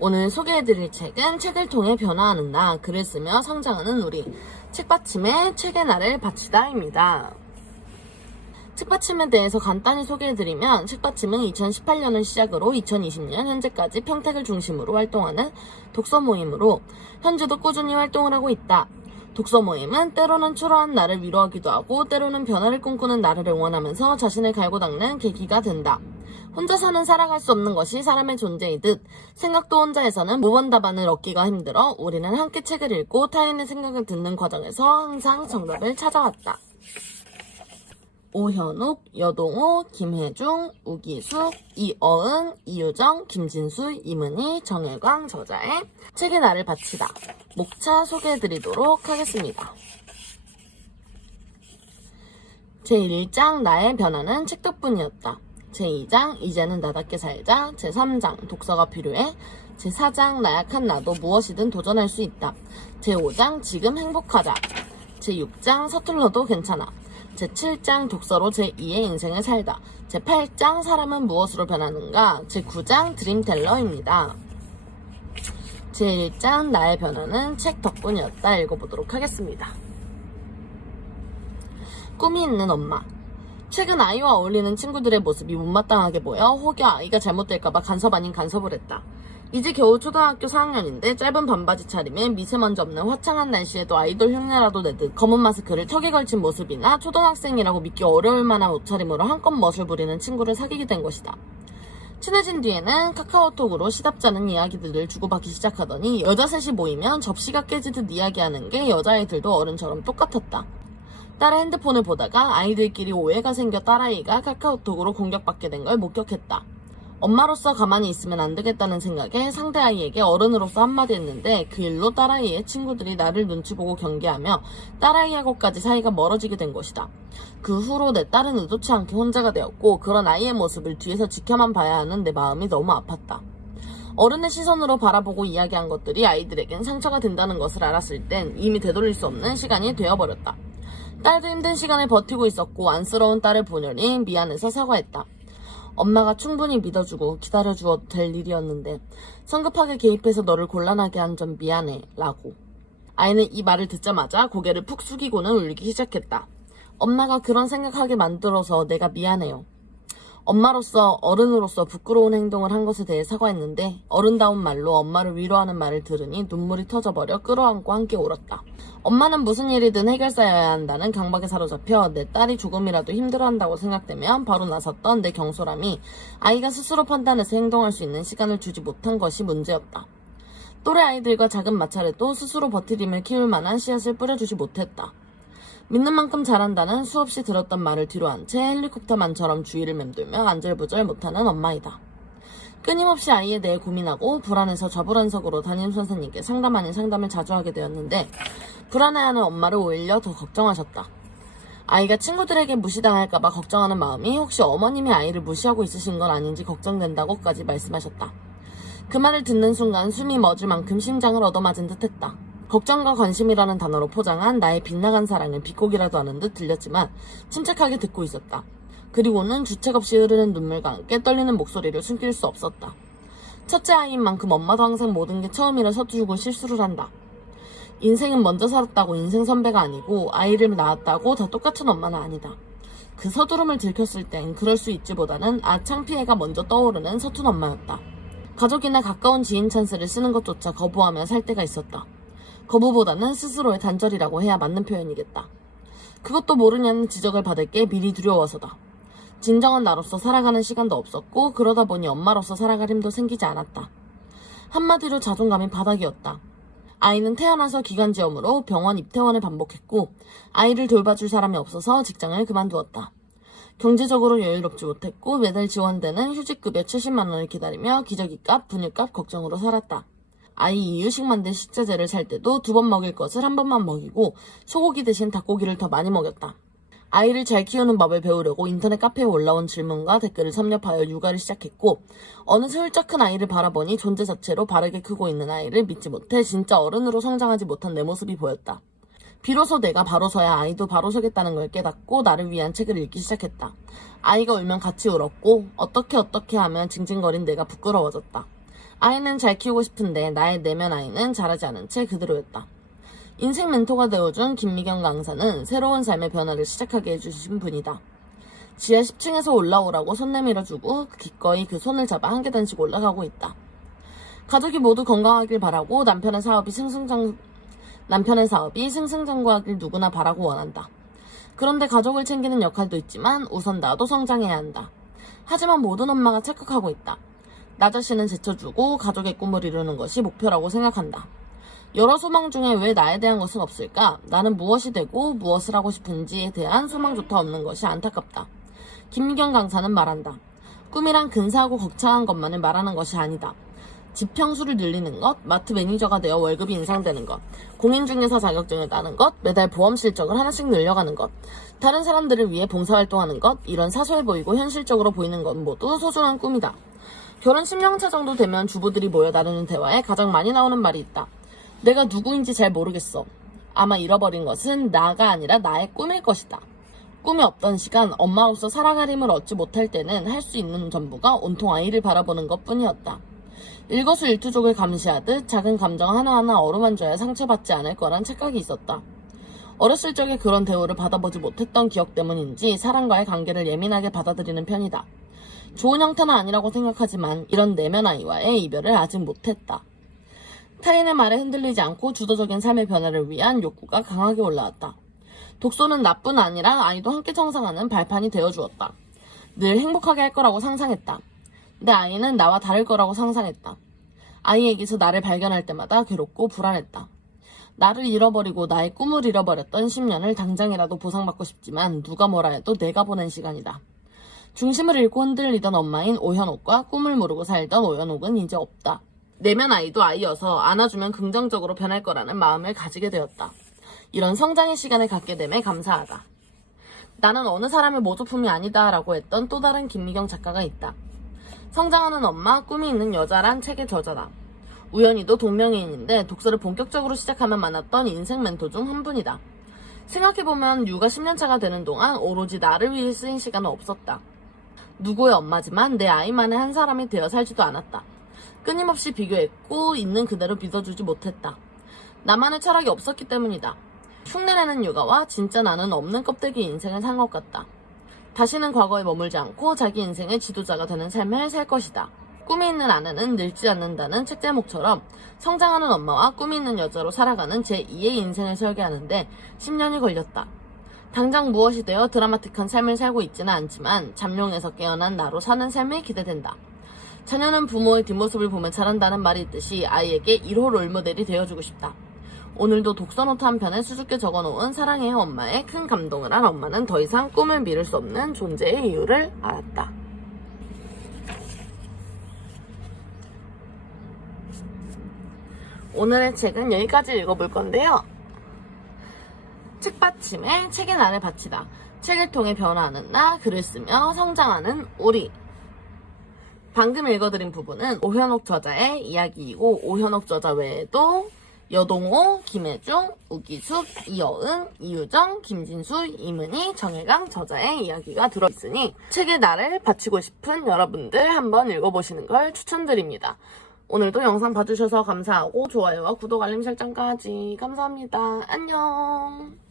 오늘 소개해드릴 책은 책을 통해 변화하는 나, 글을 쓰며 성장하는 우리, 책받침에 책의 날을 바치다입니다. 책받침에 대해서 간단히 소개해드리면 책받침은 2018년을 시작으로 2020년 현재까지 평택을 중심으로 활동하는 독서 모임으로 현재도 꾸준히 활동을 하고 있다. 독서 모임은 때로는 초라한 나를 위로하기도 하고 때로는 변화를 꿈꾸는 나를 응원하면서 자신을 갈고 닦는 계기가 된다. 혼자서는 살아갈 수 없는 것이 사람의 존재이듯 생각도 혼자 해서는 모범 답안을 얻기가 힘들어 우리는 함께 책을 읽고 타인의 생각을 듣는 과정에서 항상 정답을 찾아왔다. 오현욱, 여동호, 김혜중, 우기숙, 이어은, 이유정, 김진수, 이문희, 정일광 저자의 책의 날을 바치다. 목차 소개해드리도록 하겠습니다. 제1장 나의 변화는 책 덕분이었다. 제2장 이제는 나답게 살자. 제3장 독서가 필요해. 제4장 나약한 나도 무엇이든 도전할 수 있다. 제5장 지금 행복하자. 제6장 서툴러도 괜찮아. 제7장 독서로 제2의 인생을 살다. 제8장 사람은 무엇으로 변하는가. 제9장 드림텔러입니다. 제1장 나의 변화는 책 덕분이었다. 읽어보도록 하겠습니다. 꿈이 있는 엄마. 최근 아이와 어울리는 친구들의 모습이 못마땅하게 보여 혹여 아이가 잘못될까봐 간섭 아닌 간섭을 했다. 이제 겨우 초등학교 4학년인데 짧은 반바지 차림에 미세먼지 없는 화창한 날씨에도 아이돌 흉내라도 내듯 검은 마스크를 턱에 걸친 모습이나 초등학생이라고 믿기 어려울 만한 옷차림으로 한껏 멋을 부리는 친구를 사귀게 된 것이다. 친해진 뒤에는 카카오톡으로 시답잖은 이야기들을 주고받기 시작하더니 여자 셋이 모이면 접시가 깨지듯 이야기하는 게 여자아이들도 어른처럼 똑같았다. 딸의 핸드폰을 보다가 아이들끼리 오해가 생겨 딸아이가 카카오톡으로 공격받게 된 걸 목격했다. 엄마로서 가만히 있으면 안 되겠다는 생각에 상대 아이에게 어른으로서 한마디 했는데 그 일로 딸아이의 친구들이 나를 눈치 보고 경계하며 딸아이하고까지 사이가 멀어지게 된 것이다. 그 후로 내 딸은 의도치 않게 혼자가 되었고 그런 아이의 모습을 뒤에서 지켜만 봐야 하는 내 마음이 너무 아팠다. 어른의 시선으로 바라보고 이야기한 것들이 아이들에겐 상처가 된다는 것을 알았을 땐 이미 되돌릴 수 없는 시간이 되어버렸다. 딸도 힘든 시간을 버티고 있었고 안쓰러운 딸을 보려니 미안해서 사과했다. 엄마가 충분히 믿어주고 기다려주어도 될 일이었는데 성급하게 개입해서 너를 곤란하게 한 점 미안해 라고. 아이는 이 말을 듣자마자 고개를 푹 숙이고는 울기 시작했다. 엄마가 그런 생각하게 만들어서 내가 미안해요. 엄마로서 어른으로서 부끄러운 행동을 한 것에 대해 사과했는데 어른다운 말로 엄마를 위로하는 말을 들으니 눈물이 터져버려 끌어안고 함께 울었다. 엄마는 무슨 일이든 해결사여야 한다는 강박에 사로잡혀 내 딸이 조금이라도 힘들어한다고 생각되면 바로 나섰던 내 경솔함이 아이가 스스로 판단해서 행동할 수 있는 시간을 주지 못한 것이 문제였다. 또래 아이들과 작은 마찰에도 스스로 버티림을 키울 만한 씨앗을 뿌려주지 못했다. 믿는 만큼 잘한다는 수없이 들었던 말을 뒤로한 채 헬리콥터만처럼 주위를 맴돌며 안절부절 못하는 엄마이다. 끊임없이 아이에 대해 고민하고 불안해서 저불안석으로 담임선생님께 상담 아닌 상담을 자주 하게 되었는데 불안해하는 엄마를 오히려 더 걱정하셨다. 아이가 친구들에게 무시당할까봐 걱정하는 마음이 혹시 어머님이 아이를 무시하고 있으신 건 아닌지 걱정된다고까지 말씀하셨다. 그 말을 듣는 순간 숨이 멎을 만큼 심장을 얻어맞은 듯했다. 걱정과 관심이라는 단어로 포장한 나의 빗나간 사랑을 비꼬기라도 하는 듯 들렸지만 침착하게 듣고 있었다. 그리고는 주책 없이 흐르는 눈물과 함께 떨리는 목소리를 숨길 수 없었다. 첫째 아이인 만큼 엄마도 항상 모든 게 처음이라 서투르고 실수를 한다. 인생은 먼저 살았다고 인생 선배가 아니고 아이를 낳았다고 다 똑같은 엄마는 아니다. 그 서두름을 들켰을 땐 그럴 수 있지보다는 아 창피해가 먼저 떠오르는 서툰 엄마였다. 가족이나 가까운 지인 찬스를 쓰는 것조차 거부하며 살 때가 있었다. 거부보다는 스스로의 단절이라고 해야 맞는 표현이겠다. 그것도 모르냐는 지적을 받을 게 미리 두려워서다. 진정한 나로서 살아가는 시간도 없었고 그러다 보니 엄마로서 살아갈 힘도 생기지 않았다. 한마디로 자존감이 바닥이었다. 아이는 태어나서 기관지염으로 병원 입퇴원을 반복했고 아이를 돌봐줄 사람이 없어서 직장을 그만두었다. 경제적으로 여유롭지 못했고 매달 지원되는 휴직급여 70만 원을 기다리며 기저귀값, 분유값 걱정으로 살았다. 아이 이유식 만든 식자재를 살 때도 2번 먹일 것을 1번만 먹이고 소고기 대신 닭고기를 더 많이 먹였다. 아이를 잘 키우는 법을 배우려고 인터넷 카페에 올라온 질문과 댓글을 섭렵하여 육아를 시작했고 어느새 훌쩍 큰 아이를 바라보니 존재 자체로 바르게 크고 있는 아이를 믿지 못해 진짜 어른으로 성장하지 못한 내 모습이 보였다. 비로소 내가 바로 서야 아이도 바로 서겠다는 걸 깨닫고 나를 위한 책을 읽기 시작했다. 아이가 울면 같이 울었고 어떻게 하면 징징거린 내가 부끄러워졌다. 아이는 잘 키우고 싶은데 나의 내면 아이는 자라지 않은 채 그대로였다. 인생 멘토가 되어준 김미경 강사는 새로운 삶의 변화를 시작하게 해주신 분이다. 지하 10층에서 올라오라고 손 내밀어주고 기꺼이 그 손을 잡아 한 계단씩 올라가고 있다. 가족이 모두 건강하길 바라고 남편의 사업이 승승장구하길 누구나 바라고 원한다. 그런데 가족을 챙기는 역할도 있지만 우선 나도 성장해야 한다. 하지만 모든 엄마가 착각하고 있다. 나 자신은 제쳐주고 가족의 꿈을 이루는 것이 목표라고 생각한다. 여러 소망 중에 왜 나에 대한 것은 없을까? 나는 무엇이 되고 무엇을 하고 싶은지에 대한 소망조차 없는 것이 안타깝다. 김미경 강사는 말한다. 꿈이란 근사하고 거창한 것만을 말하는 것이 아니다. 집 평수를 늘리는 것, 마트 매니저가 되어 월급이 인상되는 것, 공인중개사 자격증을 따는 것, 매달 보험 실적을 하나씩 늘려가는 것, 다른 사람들을 위해 봉사활동하는 것, 이런 사소해 보이고 현실적으로 보이는 것 모두 소중한 꿈이다. 결혼 10년차 정도 되면 주부들이 모여 나누는 대화에 가장 많이 나오는 말이 있다. 내가 누구인지 잘 모르겠어. 아마 잃어버린 것은 나가 아니라 나의 꿈일 것이다. 꿈이 없던 시간, 엄마로서 사랑할 힘을 얻지 못할 때는 할 수 있는 전부가 온통 아이를 바라보는 것뿐이었다. 일거수일투족을 감시하듯 작은 감정 하나하나 어루만져야 상처받지 않을 거란 착각이 있었다. 어렸을 적에 그런 대우를 받아보지 못했던 기억 때문인지 사람과의 관계를 예민하게 받아들이는 편이다. 좋은 형태는 아니라고 생각하지만 이런 내면 아이와의 이별을 아직 못했다. 타인의 말에 흔들리지 않고 주도적인 삶의 변화를 위한 욕구가 강하게 올라왔다. 독서는 나뿐 아니라 아이도 함께 청산하는 발판이 되어주었다. 늘 행복하게 할 거라고 상상했다. 내 아이는 나와 다를 거라고 상상했다. 아이에게서 나를 발견할 때마다 괴롭고 불안했다. 나를 잃어버리고 나의 꿈을 잃어버렸던 10년을 당장이라도 보상받고 싶지만 누가 뭐라 해도 내가 보낸 시간이다. 중심을 잃고 흔들리던 엄마인 오현옥과 꿈을 모르고 살던 오현옥은 이제 없다. 내면 아이도 아이여서 안아주면 긍정적으로 변할 거라는 마음을 가지게 되었다. 이런 성장의 시간을 갖게 됨에 감사하다. 나는 어느 사람의 모조품이 아니다 라고 했던 또 다른 김미경 작가가 있다. 성장하는 엄마, 꿈이 있는 여자란 책의 저자다. 우연히도 동명이인인데 독서를 본격적으로 시작하면 만났던 인생 멘토 중 한 분이다. 생각해보면 육아 10년차가 되는 동안 오로지 나를 위해 쓰인 시간은 없었다. 누구의 엄마지만 내 아이만의 한 사람이 되어 살지도 않았다. 끊임없이 비교했고 있는 그대로 믿어주지 못했다. 나만의 철학이 없었기 때문이다. 흉내내는 육아와 진짜 나는 없는 껍데기 인생을 산 것 같다. 다시는 과거에 머물지 않고 자기 인생의 지도자가 되는 삶을 살 것이다. 꿈이 있는 아내는 늙지 않는다는 책 제목처럼 성장하는 엄마와 꿈이 있는 여자로 살아가는 제2의 인생을 설계하는데 10년이 걸렸다. 당장 무엇이 되어 드라마틱한 삶을 살고 있지는 않지만 잠룡에서 깨어난 나로 사는 삶이 기대된다. 자녀는 부모의 뒷모습을 보며 자란다는 말이 있듯이 아이에게 1호 롤모델이 되어주고 싶다. 오늘도 독서노트 한 편에 수줍게 적어놓은 사랑해요 엄마에 큰 감동을 한 엄마는 더 이상 꿈을 미룰 수 없는 존재의 이유를 알았다. 오늘의 책은 여기까지 읽어볼 건데요. 책받침에 책의 날을 바치다. 책을 통해 변화하는 나, 글을 쓰며 성장하는 우리. 방금 읽어드린 부분은 오현옥 저자의 이야기이고 오현옥 저자 외에도 여동호, 김혜중, 우기숙, 이여은, 이유정, 김진수, 이문희, 정혜강 저자의 이야기가 들어있으니 책의 날을 바치고 싶은 여러분들 한번 읽어보시는 걸 추천드립니다. 오늘도 영상 봐주셔서 감사하고 좋아요와 구독, 알림 설정까지 감사합니다. 안녕.